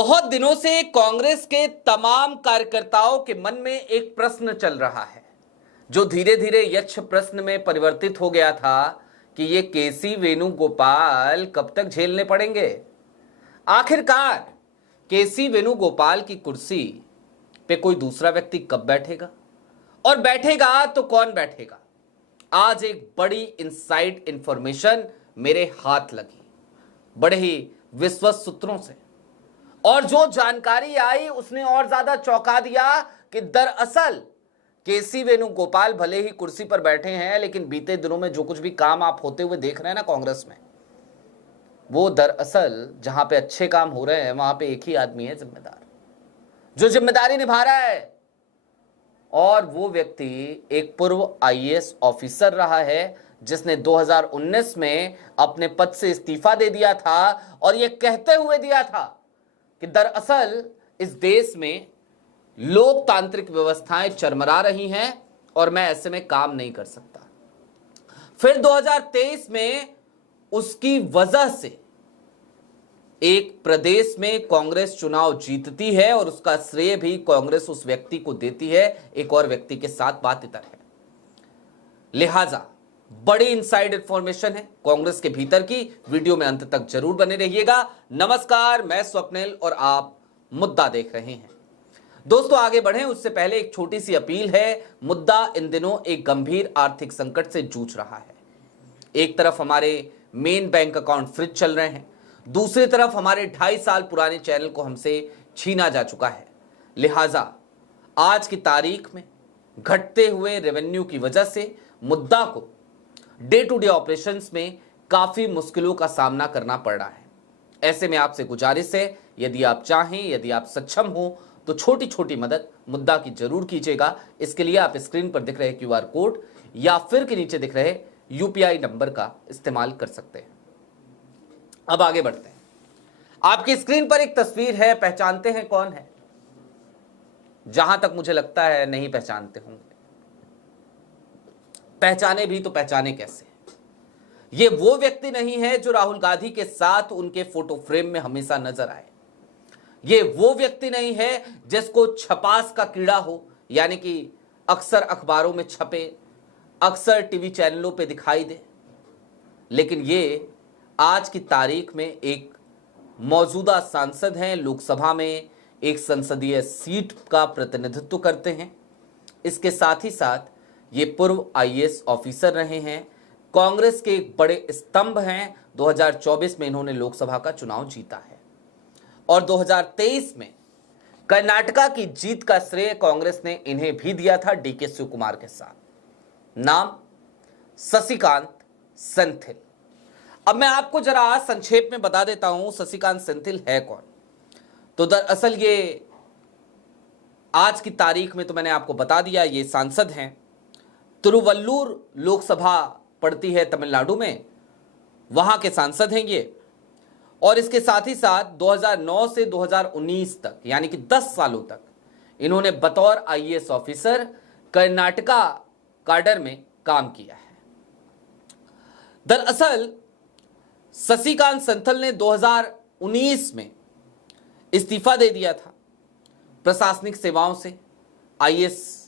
बहुत दिनों से कांग्रेस के तमाम कार्यकर्ताओं के मन में एक प्रश्न चल रहा है जो धीरे धीरे यक्ष प्रश्न में परिवर्तित हो गया था कि ये केसी वेणुगोपाल कब तक झेलने पड़ेंगे। आखिरकार केसी वेणुगोपाल की कुर्सी पे कोई दूसरा व्यक्ति कब बैठेगा और बैठेगा तो कौन बैठेगा। आज एक बड़ी इनसाइड इंफॉर्मेशन मेरे हाथ लगी बड़े ही विश्वस्त सूत्रों से, और जो जानकारी आई उसने और ज्यादा चौंका दिया कि दरअसल केसी वेणुगोपाल भले ही कुर्सी पर बैठे हैं, लेकिन बीते दिनों में जो कुछ भी काम आप होते हुए देख रहे हैं ना कांग्रेस में, वो दरअसल जहां पे अच्छे काम हो रहे हैं वहां पे एक ही आदमी है जिम्मेदार, जो जिम्मेदारी निभा रहा है, और वो व्यक्ति एक पूर्व आईएएस ऑफिसर रहा है जिसने 2019 में अपने पद से इस्तीफा दे दिया था और ये कहते हुए दिया था कि दरअसल इस देश में लोकतांत्रिक व्यवस्थाएं चरमरा रही हैं और मैं ऐसे में काम नहीं कर सकता। फिर 2023 में उसकी वजह से एक प्रदेश में कांग्रेस चुनाव जीतती है और उसका श्रेय भी कांग्रेस उस व्यक्ति को देती है। एक और व्यक्ति के साथ बात इतर है, लिहाजा बड़ी इनसाइड इंफॉर्मेशन है कांग्रेस के भीतर की। वीडियो में अंत तक जरूर बने रहिएगा। नमस्कार, मैं स्वप्निल और आप मुद्दा देख रहे हैं। दोस्तों आगे बढ़ें उससे पहले एक छोटी सी अपील है। मुद्दा इन दिनों एक गंभीर आर्थिक संकट से जूझ रहा है। एक तरफ हमारे मेन बैंक अकाउंट फ्रीज चल रहे हैं, दूसरी तरफ हमारे 2.5 साल पुराने चैनल को हमसे छीना जा चुका है। लिहाजा आज की तारीख में घटते हुए रेवेन्यू की वजह से मुद्दा को डे टू डे ऑपरेशंस में काफी मुश्किलों का सामना करना पड़ रहा है। ऐसे में आपसे गुजारिश है, यदि आप चाहें, यदि आप सक्षम हो तो छोटी छोटी मदद मुद्दा की जरूर कीजिएगा। इसके लिए आप स्क्रीन पर दिख रहे क्यूआर कोड या फिर के नीचे दिख रहे यूपीआई नंबर का इस्तेमाल कर सकते हैं। अब आगे बढ़ते हैं। आपकी स्क्रीन पर एक तस्वीर है, पहचानते हैं कौन है? जहां तक मुझे लगता है नहीं पहचानते होंगे। पहचाने भी तो पहचाने कैसे? ये वो व्यक्ति नहीं है जो राहुल गांधी के साथ उनके फोटो फ्रेम में हमेशा नजर आए। ये वो व्यक्ति नहीं है जिसको छपास का कीड़ा हो, यानी कि अक्सर अखबारों में छपे, अक्सर टीवी चैनलों पे दिखाई दे, लेकिन ये आज की तारीख में एक मौजूदा सांसद हैं, लोकसभा में एक संसदीय सीट का प्रतिनिधित्व करते हैं। इसके साथ ही साथ ये पूर्व आईएएस ऑफिसर रहे हैं, कांग्रेस के एक बड़े स्तंभ हैं। 2024 में इन्होंने लोकसभा का चुनाव जीता है और 2023 में कर्नाटका की जीत का श्रेय कांग्रेस ने इन्हें भी दिया था डीके शिव कुमार के साथ। नाम शशिकांत सेंथिल। अब मैं आपको जरा संक्षेप में बता देता हूं शशिकांत सेंथिल है कौन। तो दरअसल ये आज की तारीख में तो मैंने आपको बता दिया, ये सांसद हैं। तिरुवल्लुर लोकसभा पड़ती है तमिलनाडु में, वहां के सांसद हैं ये। और इसके साथ ही साथ 2009 से 2019 तक, यानी कि 10 सालों तक इन्होंने बतौर आईएएस ऑफिसर कर्नाटका काडर में काम किया है। दरअसल शशिकांत सेंथिल ने 2019 में इस्तीफा दे दिया था प्रशासनिक सेवाओं से, आईएएस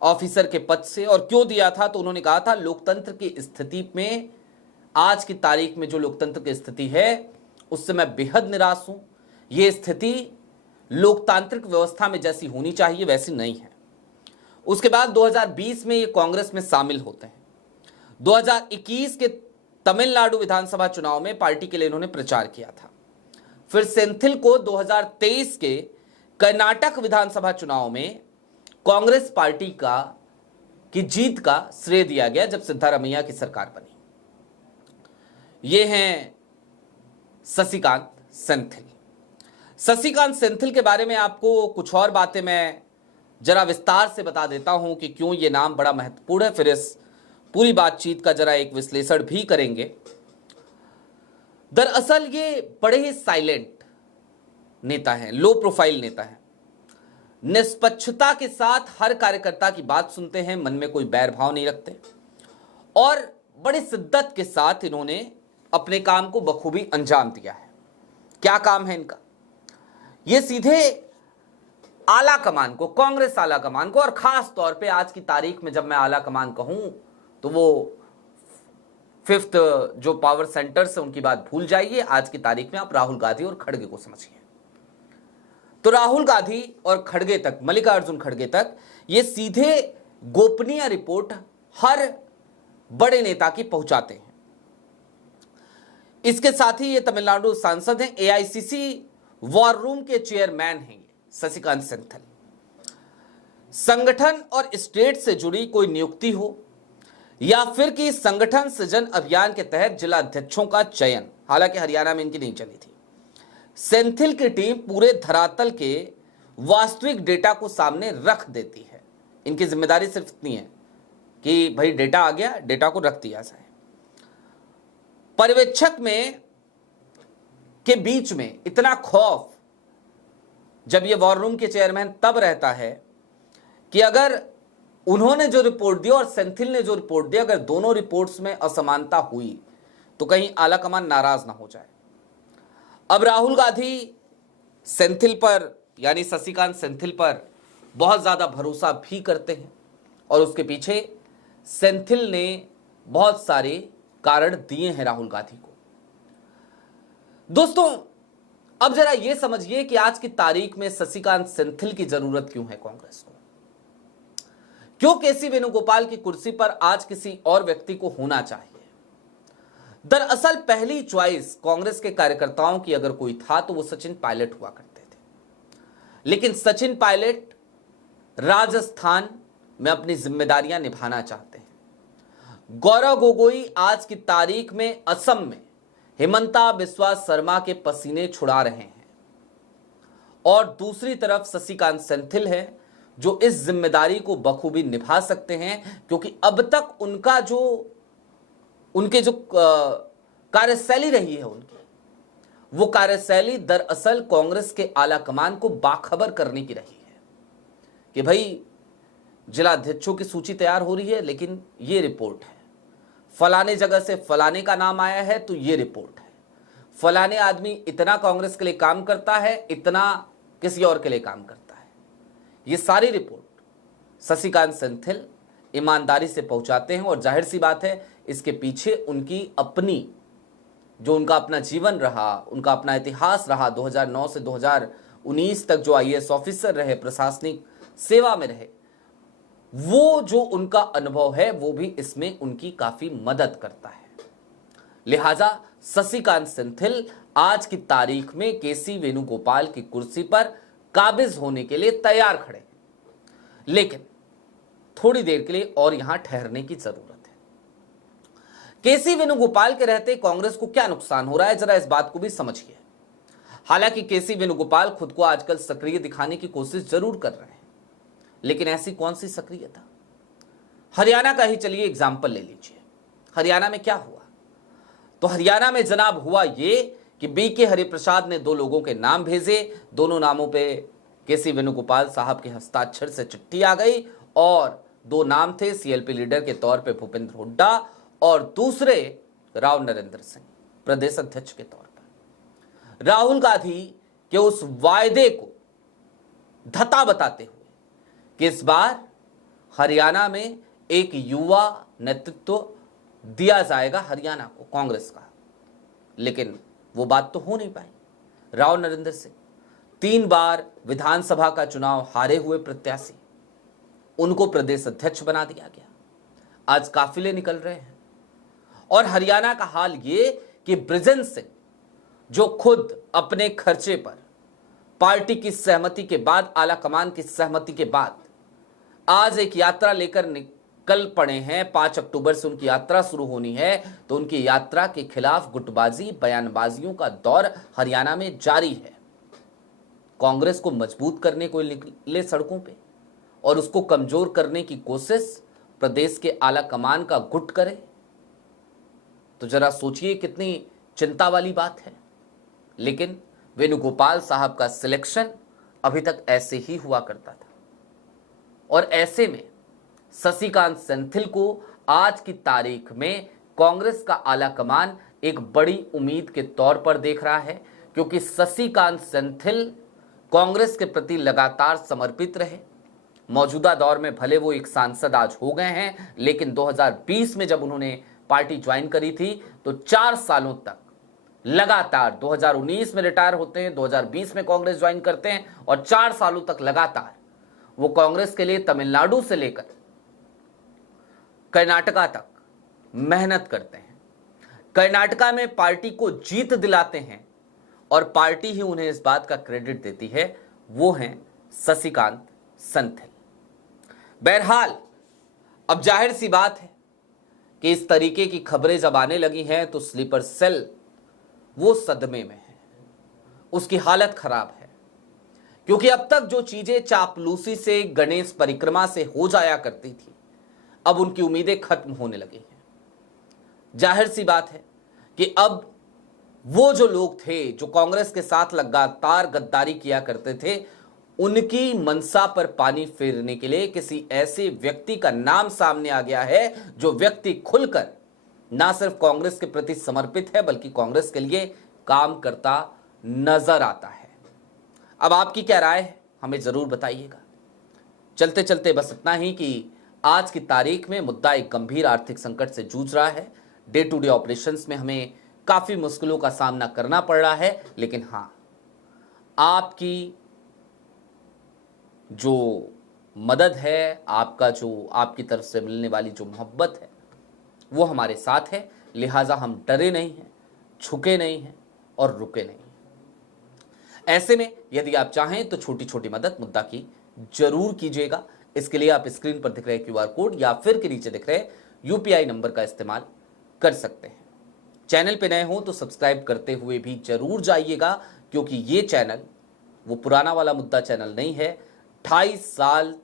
ऑफिसर के पद से। और क्यों दिया था? तो उन्होंने कहा था लोकतंत्र की स्थिति में, आज की तारीख में जो लोकतंत्र की स्थिति है उससे मैं बेहद निराश हूं। यह स्थिति लोकतांत्रिक व्यवस्था में जैसी होनी चाहिए वैसी नहीं है। उसके बाद 2020 में ये कांग्रेस में शामिल होते हैं। 2021 के तमिलनाडु विधानसभा चुनाव में पार्टी के लिए इन्होंने प्रचार किया था। फिर सेंथिल को 2023 के कर्नाटक विधानसभा चुनाव में कांग्रेस पार्टी की जीत का श्रेय दिया गया जब सिद्धारमैया की सरकार बनी। ये हैं शशिकांत सेंथिल। शशिकांत सेंथिल के बारे में आपको कुछ और बातें मैं जरा विस्तार से बता देता हूं कि क्यों ये नाम बड़ा महत्वपूर्ण है। फिर इस पूरी बातचीत का जरा एक विश्लेषण भी करेंगे। दरअसल ये बड़े ही साइलेंट नेता हैं, लो प्रोफाइल नेता हैं। निष्पक्षता के साथ हर कार्यकर्ता की बात सुनते हैं, मन में कोई बैर भाव नहीं रखते और बड़ी शिद्दत के साथ इन्होंने अपने काम को बखूबी अंजाम दिया है। क्या काम है इनका? ये सीधे आला कमान को, कांग्रेस आला कमान को, और खास तौर पे आज की तारीख में जब मैं आला कमान कहूं तो वो फिफ्थ जो पावर सेंटर्स है उनकी बात भूल जाइए। आज की तारीख में आप राहुल गांधी और खड़गे को समझिए। तो राहुल गांधी और खड़गे तक, मल्लिकार्जुन खड़गे तक, ये सीधे गोपनीय रिपोर्ट हर बड़े नेता की पहुंचाते हैं। इसके साथ ही ये तमिलनाडु सांसद हैं, एआईसीसी वॉर रूम के चेयरमैन हैं शशिकांत सेंथिल। संगठन और स्टेट से जुड़ी कोई नियुक्ति हो या फिर कि संगठन सृजन अभियान के तहत जिला अध्यक्षों का चयन, हालांकि हरियाणा में इनकी नहीं चली थी, सेंथिल की टीम पूरे धरातल के वास्तविक डेटा को सामने रख देती है। इनकी जिम्मेदारी सिर्फ इतनी है कि भाई डेटा आ गया, डेटा को रख दिया जाए। पर्यवेक्षक में के बीच में इतना खौफ जब ये वॉर रूम के चेयरमैन तब रहता है कि अगर उन्होंने जो रिपोर्ट दी और सेंथिल ने जो रिपोर्ट दी, अगर दोनों रिपोर्ट्स में असमानता हुई तो कहीं आलाकमान नाराज ना हो जाए। अब राहुल गांधी सेंथिल पर, यानी शशिकांत सेंथिल पर बहुत ज्यादा भरोसा भी करते हैं और उसके पीछे सेंथिल ने बहुत सारे कारण दिए हैं राहुल गांधी को। दोस्तों, अब जरा यह समझिए कि आज की तारीख में शशिकांत सेंथिल की जरूरत क्यों है कांग्रेस को। क्यों केसी वेणुगोपाल की कुर्सी पर आज किसी और व्यक्ति को होना चाहिए। दरअसल पहली चॉइस कांग्रेस के कार्यकर्ताओं की अगर कोई था तो वो सचिन पायलट हुआ करते थे, लेकिन सचिन पायलट राजस्थान में अपनी जिम्मेदारियां निभाना चाहते हैं। गौरव गोगोई आज की तारीख में असम में हिमंता बिस्वा शर्मा के पसीने छुड़ा रहे हैं और दूसरी तरफ शशिकांत सेंथिल है जो इस जिम्मेदारी को बखूबी निभा सकते हैं, क्योंकि अब तक उनके जो कार्यशैली रही है वो कार्यशैली दरअसल कांग्रेस के आला कमान को बाखबर करने की रही है कि भाई जिला अध्यक्षों की सूची तैयार हो रही है, लेकिन ये रिपोर्ट है, फलाने जगह से फलाने का नाम आया है तो ये रिपोर्ट है, फलाने आदमी इतना कांग्रेस के लिए काम करता है, इतना किसी और के लिए काम करता है। ये सारी रिपोर्ट शशिकांत सेंथिल ईमानदारी से पहुंचाते हैं और जाहिर सी बात है इसके पीछे उनकी अपनी, जो उनका अपना जीवन रहा, उनका अपना इतिहास रहा, 2009 से 2019 तक जो आईएएस ऑफिसर रहे, प्रशासनिक सेवा में रहे, वो जो उनका अनुभव है वो भी इसमें उनकी काफी मदद करता है। लिहाजा शशिकांत सेंथिल आज की तारीख में केसी वेणुगोपाल की कुर्सी पर काबिज होने के लिए तैयार खड़े हैं, लेकिन थोड़ी देर के लिए और यहां ठहरने की जरूरत है। केसी वेणुगोपाल के रहते कांग्रेस को क्या नुकसान हो रहा है, जरा इस बात को भी समझिए। हालांकि केसी वेणुगोपाल खुद को आजकल सक्रिय दिखाने की कोशिश जरूर कर रहे हैं, लेकिन ऐसी कौन सी सक्रियता। हरियाणा का ही चलिए एग्जाम्पल ले लीजिए। हरियाणा में क्या हुआ? तो हरियाणा में जनाब हुआ ये कि बीके हरिप्रसाद ने 2 लोगों के नाम भेजे, दोनों नामों पे केसी वेणुगोपाल साहब के हस्ताक्षर से चिट्ठी आ गई और 2 नाम थे, सीएलपी लीडर के तौर पे भूपेंद्र हुड्डा और दूसरे राव नरेंद्र सिंह प्रदेश अध्यक्ष के तौर पर। राहुल गांधी के उस वायदे को धता बताते हुए कि इस बार हरियाणा में एक युवा नेतृत्व दिया जाएगा हरियाणा को, कांग्रेस का, लेकिन वो बात तो हो नहीं पाई। राव नरेंद्र सिंह 3 बार विधानसभा का चुनाव हारे हुए प्रत्याशी, उनको प्रदेश अध्यक्ष बना दिया गया। आज काफिले निकल रहे हैं और हरियाणा का हाल ये कि बृजेंद्र सिंह, जो खुद अपने खर्चे पर पार्टी की सहमति के बाद, आला कमान की सहमति के बाद आज एक यात्रा लेकर निकल पड़े हैं। 5 अक्टूबर से उनकी यात्रा शुरू होनी है, तो उनकी यात्रा के खिलाफ गुटबाजी, बयानबाजियों का दौर हरियाणा में जारी है। कांग्रेस को मजबूत करने को निकले सड़कों पे और उसको कमजोर करने की कोशिश प्रदेश के आला कमान का गुट करे, तो जरा सोचिए कितनी चिंता वाली बात है। लेकिन वेणुगोपाल साहब का सिलेक्शन अभी तक ऐसे ही हुआ करता था और ऐसे में शशिकांत सेंथिल को आज की तारीख में कांग्रेस का आला कमान एक बड़ी उम्मीद के तौर पर देख रहा है, क्योंकि शशिकांत सेंथिल कांग्रेस के प्रति लगातार समर्पित रहे। मौजूदा दौर में भले वो एक सांसद आज हो गए हैं, लेकिन 2020 में जब उन्होंने पार्टी ज्वाइन करी थी तो 4 सालों तक लगातार, 2019 में रिटायर होते हैं, 2020 में कांग्रेस ज्वाइन करते हैं और 4 सालों तक लगातार वो कांग्रेस के लिए तमिलनाडु से लेकर कर्नाटका तक मेहनत करते हैं। कर्नाटका में पार्टी को जीत दिलाते हैं और पार्टी ही उन्हें इस बात का क्रेडिट देती है। वो हैं शशिकांत सेंथिल। बहरहाल अब जाहिर सी बात है कि इस तरीके की खबरें जब आने लगी हैं तो स्लीपर सेल वो सदमे में है, उसकी हालत खराब है, क्योंकि अब तक जो चीजें चापलूसी से, गणेश परिक्रमा से हो जाया करती थी, अब उनकी उम्मीदें खत्म होने लगी हैं। जाहिर सी बात है कि अब वो जो लोग थे जो कांग्रेस के साथ लगातार गद्दारी किया करते थे, उनकी मनसा पर पानी फेरने के लिए किसी ऐसे व्यक्ति का नाम सामने आ गया है जो व्यक्ति खुलकर ना सिर्फ कांग्रेस के प्रति समर्पित है बल्कि कांग्रेस के लिए काम करता नजर आता है। अब आपकी क्या राय है, हमें जरूर बताइएगा। चलते चलते बस इतना ही कि आज की तारीख में मुद्दा एक गंभीर आर्थिक संकट से जूझ रहा है। डे टू डे ऑपरेशंस में हमें काफी मुश्किलों का सामना करना पड़ रहा है, लेकिन हां, आपकी जो मदद है, आपका जो आपकी तरफ से मिलने वाली जो मोहब्बत है, वो हमारे साथ है। लिहाजा हम डरे नहीं हैं, झुके नहीं हैं और रुके नहीं हैं। ऐसे में यदि आप चाहें तो छोटी छोटी मदद मुद्दा की जरूर कीजिएगा। इसके लिए आप स्क्रीन पर दिख रहे QR कोड या फिर के नीचे दिख रहे UPI नंबर का इस्तेमाल कर सकते हैं। चैनल पे नए हो तो सब्सक्राइब करते हुए भी जरूर जाइएगा, क्योंकि ये चैनल वो पुराना वाला मुद्दा चैनल नहीं है। 28 साल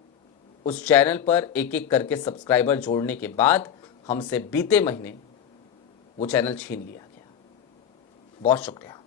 उस चैनल पर एक एक करके सब्सक्राइबर जोड़ने के बाद हमसे बीते महीने वो चैनल छीन लिया गया। बहुत शुक्रिया।